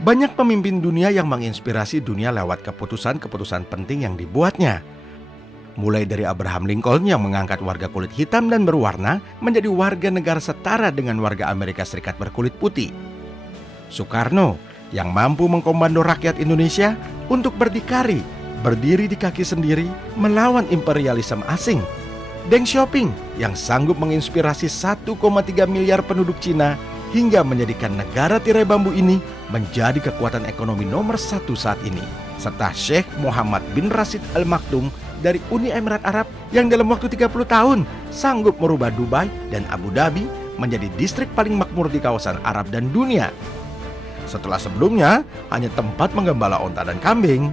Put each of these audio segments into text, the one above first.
Banyak pemimpin dunia yang menginspirasi dunia lewat keputusan-keputusan penting yang dibuatnya. Mulai dari Abraham Lincoln yang mengangkat warga kulit hitam dan berwarna menjadi warga negara setara dengan warga Amerika Serikat berkulit putih. Soekarno yang mampu mengkomando rakyat Indonesia untuk berdikari, berdiri di kaki sendiri melawan imperialisme asing. Deng Xiaoping yang sanggup menginspirasi 1,3 miliar penduduk Cina hingga menjadikan negara tirai bambu ini menjadi kekuatan ekonomi nomor 1 saat ini. Serta Sheikh Mohammed bin Rashid Al Maktoum dari Uni Emirat Arab yang dalam waktu 30 tahun sanggup merubah Dubai dan Abu Dhabi menjadi distrik paling makmur di kawasan Arab dan dunia. Setelah sebelumnya hanya tempat menggembala onta dan kambing.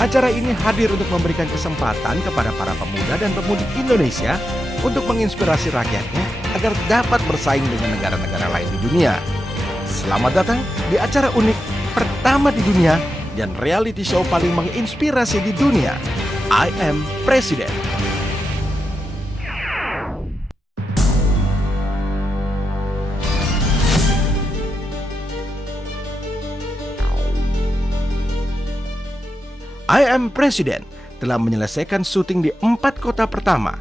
Acara ini hadir untuk memberikan kesempatan kepada para pemuda dan pemudi Indonesia untuk menginspirasi rakyatnya agar dapat bersaing dengan negara-negara lain di dunia. Selamat datang di acara unik pertama di dunia dan reality show paling menginspirasi di dunia, I Am President. I Am President telah menyelesaikan syuting di 4 kota pertama,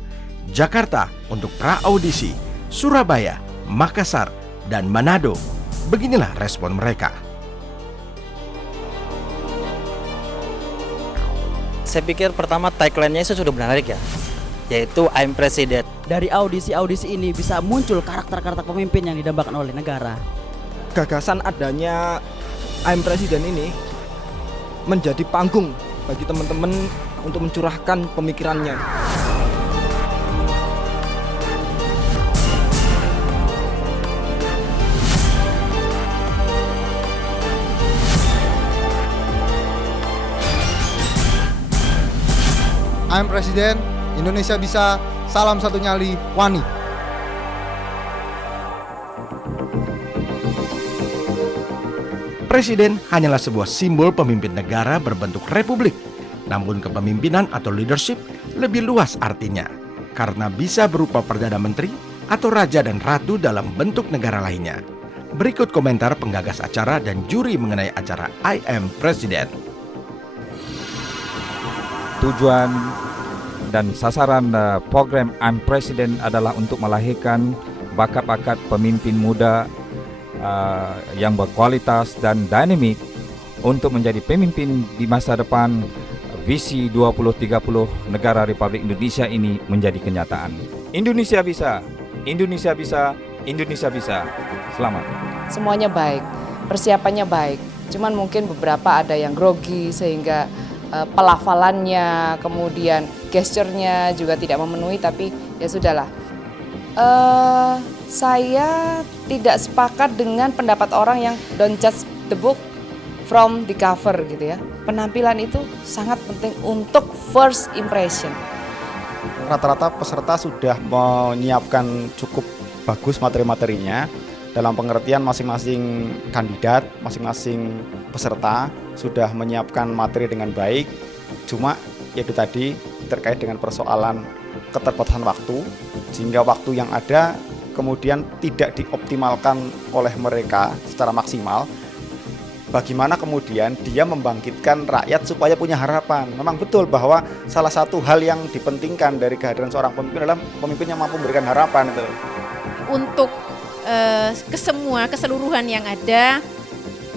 Jakarta untuk pra-audisi, Surabaya, Makassar, dan Manado. Beginilah respon mereka. Saya pikir pertama tagline-nya itu sudah menarik ya, yaitu I Am President. Dari audisi-audisi ini bisa muncul karakter-karakter pemimpin yang didambakan oleh negara. Gagasan adanya I Am President ini menjadi panggung bagi teman-teman untuk mencurahkan pemikirannya. I'm Presiden, Indonesia bisa, salam satu nyali, Wani. Presiden hanyalah sebuah simbol pemimpin negara berbentuk republik. Namun kepemimpinan atau leadership lebih luas artinya, karena bisa berupa Perdana Menteri atau Raja dan Ratu dalam bentuk negara lainnya. Berikut komentar penggagas acara dan juri mengenai acara I Am President. Tujuan dan sasaran program I'm President adalah untuk melahirkan bakat-bakat pemimpin muda yang berkualitas dan dinamik untuk menjadi pemimpin di masa depan. Visi 2030 negara Republik Indonesia ini menjadi kenyataan. Indonesia bisa, Indonesia bisa, Indonesia bisa. Selamat. Semuanya baik, persiapannya baik. Cuman mungkin beberapa ada yang grogi sehingga pelafalannya, kemudian gesturnya juga tidak memenuhi, tapi ya sudahlah. Saya tidak sepakat dengan pendapat orang yang don't judge the book from the cover gitu ya. Penampilan itu sangat penting untuk first impression. Rata-rata peserta sudah menyiapkan cukup bagus materi-materinya dalam pengertian masing-masing kandidat, masing-masing peserta sudah menyiapkan materi dengan baik. Cuma itu tadi terkait dengan persoalan keterbatasan waktu, sehingga waktu yang ada kemudian tidak dioptimalkan oleh mereka secara maksimal. Bagaimana kemudian dia membangkitkan rakyat supaya punya harapan. Memang betul bahwa salah satu hal yang dipentingkan dari kehadiran seorang pemimpin adalah pemimpin yang mampu memberikan harapan itu. Untuk keseluruhan yang ada,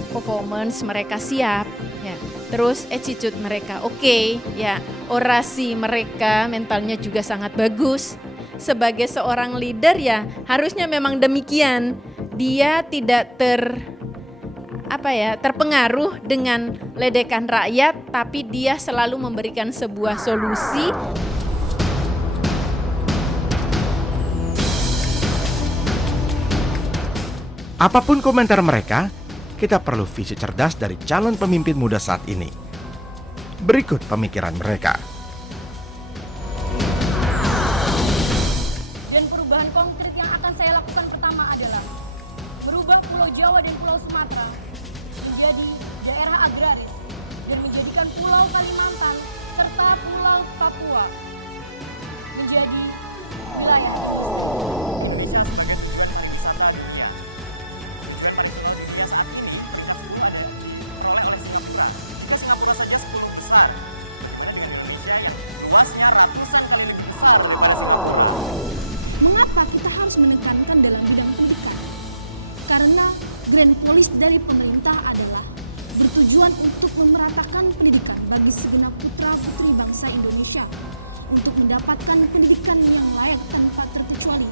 performance mereka siap, ya. Terus attitude mereka oke, ya. Orasi mereka, mentalnya juga sangat bagus. Sebagai seorang leader ya harusnya memang demikian. Dia tidak terpengaruh dengan ledekan rakyat, tapi dia selalu memberikan sebuah solusi. Apapun komentar mereka, kita perlu visi cerdas dari calon pemimpin muda saat ini. Berikut pemikiran mereka. Dan perubahan konkret yang akan saya lakukan pertama adalah merubah Pulau Jawa dan Pulau Sumatera menjadi daerah agraris dan menjadikan Pulau Kalimantan serta Pulau Papua menjadi wilayah. Indonesia sebagai tujuan pariwisata dunia. Tujuan pariwisata dunia saat ini peringkat belum ada diperoleh oleh Singapura. Kita Singapura saja 10 besar. Tapi Indonesia yang luasnya ratusan kali lebih besar daripada Singapura. Mengapa kita harus menekankan dalam bidang pendidikan? Karena grand policy dari pemerintah adalah bertujuan untuk memeratakan pendidikan bagi segenap putra-putri bangsa Indonesia untuk mendapatkan pendidikan yang layak tanpa terkecuali.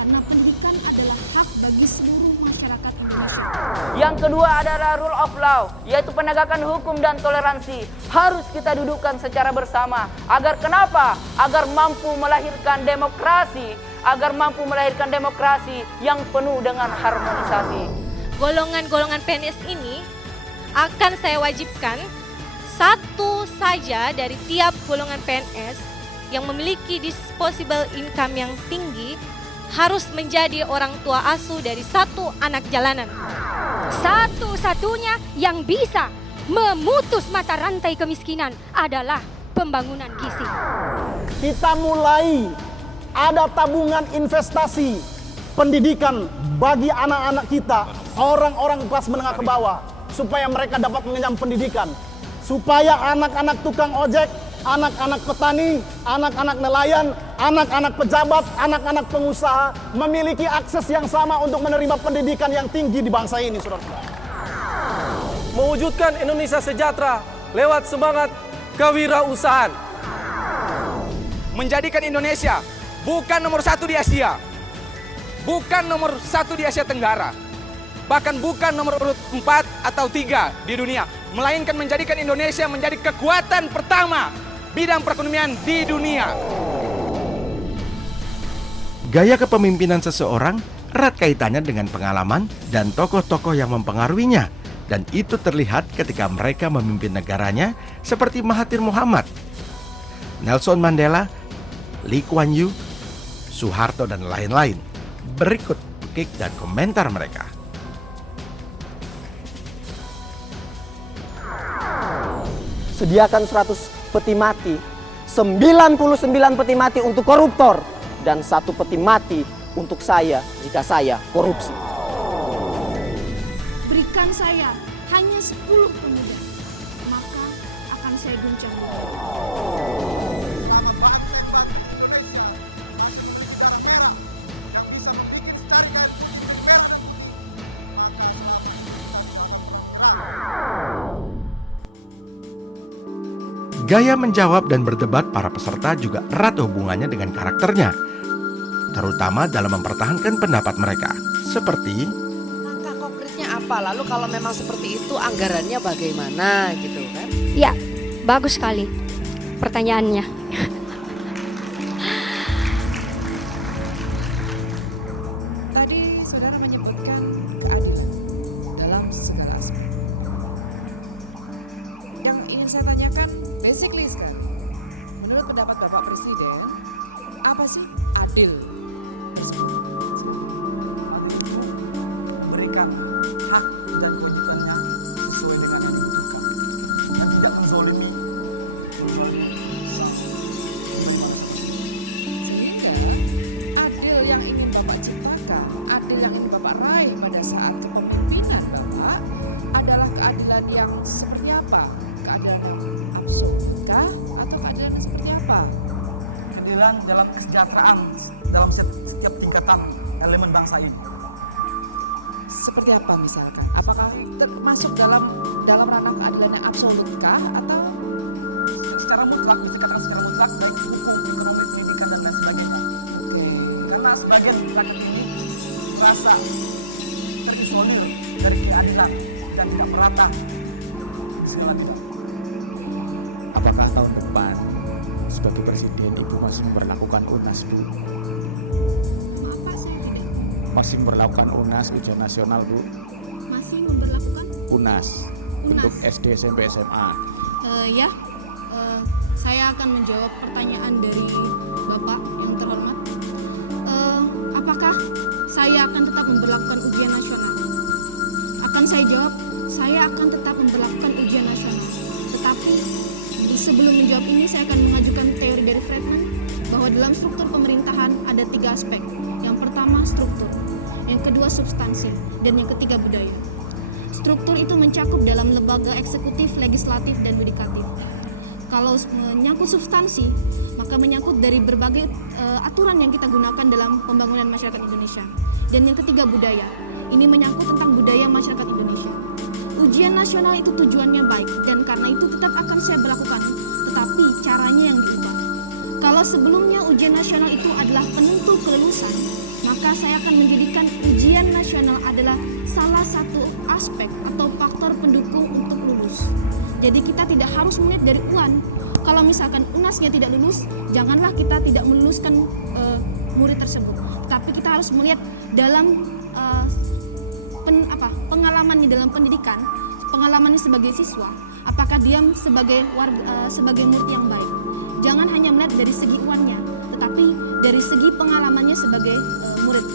Karena pendidikan adalah hak bagi seluruh masyarakat Indonesia. Yang kedua adalah rule of law, yaitu penegakan hukum dan toleransi. Harus kita dudukkan secara bersama. Agar kenapa? Agar mampu melahirkan demokrasi. Agar mampu melahirkan demokrasi yang penuh dengan harmonisasi. Golongan-golongan PNS ini akan saya wajibkan satu saja dari tiap golongan PNS yang memiliki disposable income yang tinggi harus menjadi orang tua asuh dari satu anak jalanan. Satu-satunya yang bisa memutus mata rantai kemiskinan adalah pembangunan gizi. Kita mulai ada tabungan investasi pendidikan bagi anak-anak kita, orang-orang kelas menengah ke bawah, supaya mereka dapat mengenyam pendidikan, supaya anak-anak tukang ojek, anak-anak petani, anak-anak nelayan, anak-anak pejabat, anak-anak pengusaha memiliki akses yang sama untuk menerima pendidikan yang tinggi di bangsa ini, saudara-saudara. Mewujudkan Indonesia sejahtera lewat semangat kewirausahaan. Menjadikan Indonesia bukan nomor 1 di Asia, bukan nomor 1 di Asia Tenggara, bahkan bukan nomor urut 4 atau 3 di dunia, melainkan menjadikan Indonesia menjadi kekuatan pertama bidang perekonomian di dunia. Gaya kepemimpinan seseorang erat kaitannya dengan pengalaman dan tokoh-tokoh yang mempengaruhinya, dan itu terlihat ketika mereka memimpin negaranya seperti Mahathir Mohamad, Nelson Mandela, Lee Kuan Yew, Soeharto, dan lain-lain. Berikut kick dan komentar mereka. Sediakan 100 peti mati, 99 peti mati untuk koruptor, dan 1 peti mati untuk saya jika saya korupsi. Berikan saya hanya 10 pemuda, maka akan saya guncang. Gaya menjawab dan berdebat para peserta juga erat hubungannya dengan karakternya, terutama dalam mempertahankan pendapat mereka. Seperti, langkah konkretnya apa? Lalu kalau memang seperti itu anggarannya bagaimana gitu kan? Ya, bagus sekali pertanyaannya. Tadi saudara menyebutkan keadilan dalam segala aspek. Yang ingin saya tanyakan, basically sekarang, menurut pendapat Bapak Presiden, apa sih adil? Berikan hak dan kewajibannya sesuai dengan yang dibutuhkan dan tidak menzolimi. Sehingga adil yang ingin Bapak ciptakan, adil yang ingin Bapak raih pada saat kepemimpinan Bapak adalah keadilan yang seperti apa? Keadilan yang absolutkah atau keadilan yang seperti apa? Keadilan dalam kesejahteraan dalam setiap tingkatan elemen bangsa ini. Seperti apa misalkan? Apakah termasuk dalam ranah keadilan yang absolutkah atau secara mutlak, bisa dikatakan secara mutlak, baik hukum, ekonomi, pendidikan, dan lain sebagainya. Oke. Karena sebagian rakyat ini merasa terisolir dari keadilan dan tidak merata segala bidang. Apakah tahun depan sebagai presiden Ibu masih memperlakukan UNAS, Bu? Apa sih tidak? Masih memperlakukan UNAS, ujian nasional, Bu? Masih memberlakukan? UNAS, untuk SD, SMP, SMA. Saya akan menjawab pertanyaan dari Bapak yang terhormat. Apakah saya akan tetap memberlakukan ujian nasional? Akan saya jawab, saya akan tetap memberlakukan ujian nasional. Tetapi di sebelum menjawab ini saya akan mengajukan teori dari Friedman bahwa dalam struktur pemerintahan ada 3 aspek. Yang pertama struktur, yang kedua substansi, dan yang ketiga budaya. Struktur itu mencakup dalam lembaga eksekutif, legislatif, dan yudikatif. Kalau menyangkut substansi, maka menyangkut dari berbagai aturan yang kita gunakan dalam pembangunan masyarakat Indonesia. Dan yang ketiga budaya, ini menyangkut tentang budaya masyarakat Indonesia. Ujian nasional itu tujuannya baik, dan karena itu tetap akan saya berlakukan, tetapi caranya yang diubah. Kalau sebelumnya ujian nasional itu adalah penentu kelulusan, maka saya akan menjadikan ujian nasional adalah salah satu aspek atau faktor pendukung untuk lulus. Jadi kita tidak harus melihat dari UAN. Kalau misalkan UNASnya tidak lulus, janganlah kita tidak meluluskan murid tersebut. Tapi kita harus melihat dalam pengalamannya dalam pendidikan, pengalamannya sebagai siswa, apakah dia sebagai murid yang baik. Jangan hanya melihat dari segi UAN-nya, tetapi dari segi pengalamannya sebagai murid.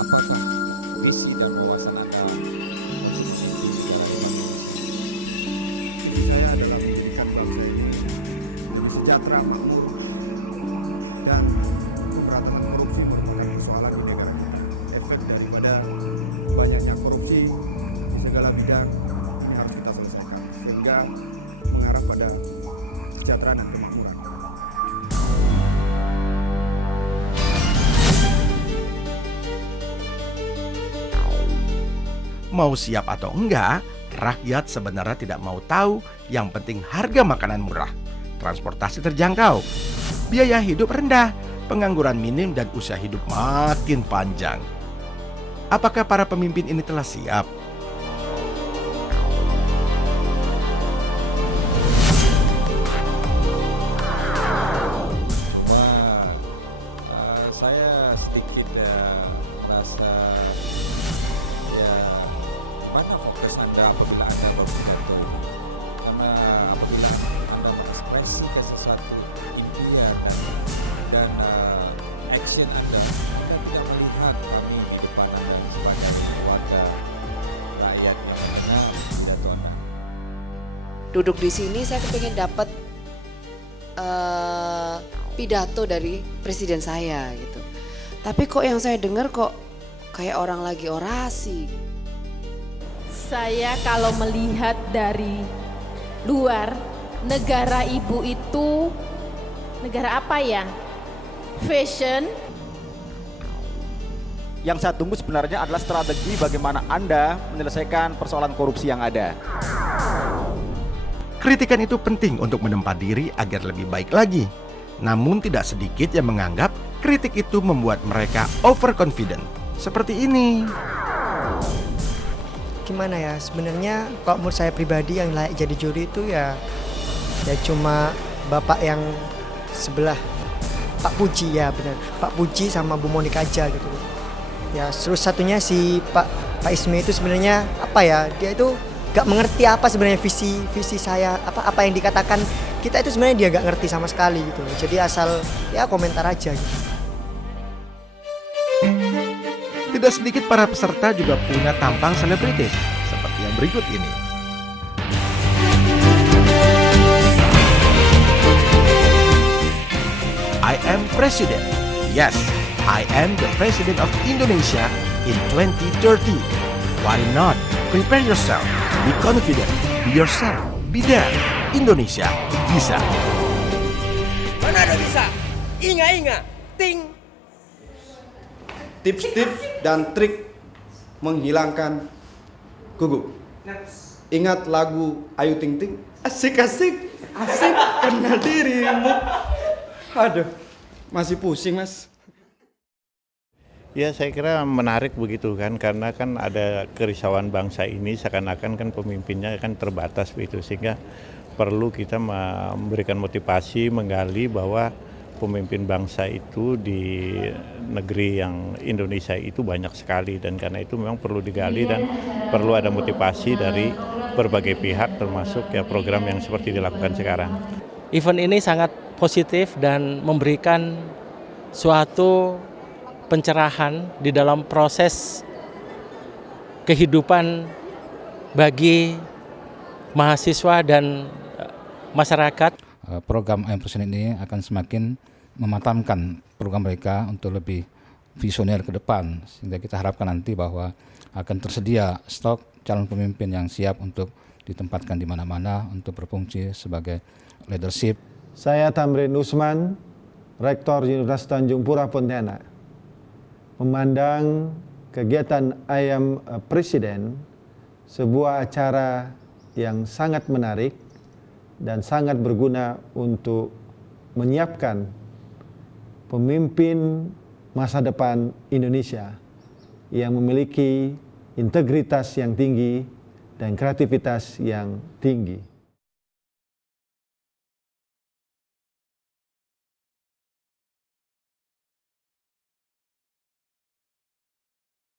Apakah visi dan wawasan Anda? Visi saya adalah menjadikan bangsa ini lebih sejahtera, makmur, dan pemberantasan korupsi merupakan persoalan di negara kita. Efek daripada banyaknya korupsi di segala bidang ini harus kita selesaikan sehingga mengarah pada kesejahteraan dan kemakmuran. Mau siap atau enggak, rakyat sebenarnya tidak mau tahu. Yang penting harga makanan murah, transportasi terjangkau, biaya hidup rendah, pengangguran minim, dan usia hidup makin panjang. Apakah para pemimpin ini telah siap? Saya sedikit merasa mana fokus Anda apabila Anda berpidato ini, karena apabila Anda mengekspresikan sesuatu impian dan action Anda tidak melihat kami di depan Anda sebagai warga rakyat yang mendengar pidato Anda. Duduk di sini saya kepingin dapat pidato dari presiden saya gitu. Tapi kok yang saya dengar kok kayak orang lagi orasi. Saya kalau melihat dari luar, negara ibu itu negara apa ya? Fashion. Yang saya tunggu sebenarnya adalah strategi bagaimana Anda menyelesaikan persoalan korupsi yang ada. Kritikan itu penting untuk menempa diri agar lebih baik lagi. Namun tidak sedikit yang menganggap kritik itu membuat mereka overconfident. Seperti ini. Gimana ya, sebenarnya kalau menurut saya pribadi yang layak jadi juri itu ya cuma bapak yang sebelah, Pak Puji, ya benar, Pak Puji sama Bu Monika aja gitu. Ya terus satunya si Pak Ismi itu sebenarnya apa ya, dia itu gak mengerti apa sebenarnya visi saya, apa yang dikatakan kita itu sebenarnya dia gak ngerti sama sekali gitu. Jadi asal ya komentar aja gitu. Tidak sedikit para peserta juga punya tampang selebritis seperti yang berikut ini. I am president. Yes, I am the president of Indonesia in 2030. Why not? Prepare yourself. Be confident. Be yourself. Be there. Indonesia bisa. Mana ada bisa? Inga-inga. Ting. Tips-tips dan trik menghilangkan gugup. Ingat lagu Ayu Ting Ting? Asik-asik, asik kenal dirimu. Aduh, masih pusing mas. Ya saya kira menarik begitu kan, karena kan ada kerisauan bangsa ini seakan-akan kan pemimpinnya kan terbatas begitu, sehingga perlu kita memberikan motivasi, menggali bahwa pemimpin bangsa itu di negeri yang Indonesia itu banyak sekali, dan karena itu memang perlu digali dan perlu ada motivasi dari berbagai pihak termasuk ya program yang seperti dilakukan sekarang. Event ini sangat positif dan memberikan suatu pencerahan di dalam proses kehidupan bagi mahasiswa dan masyarakat. Program I Am President ini akan semakin mematangkan program mereka untuk lebih visioner ke depan, sehingga kita harapkan nanti bahwa akan tersedia stok calon pemimpin yang siap untuk ditempatkan di mana-mana untuk berfungsi sebagai leadership. Saya Tamrin Usman, Rektor Universitas Tanjung Pura Pontianak, memandang kegiatan I Am President sebuah acara yang sangat menarik dan sangat berguna untuk menyiapkan pemimpin masa depan Indonesia yang memiliki integritas yang tinggi dan kreativitas yang tinggi.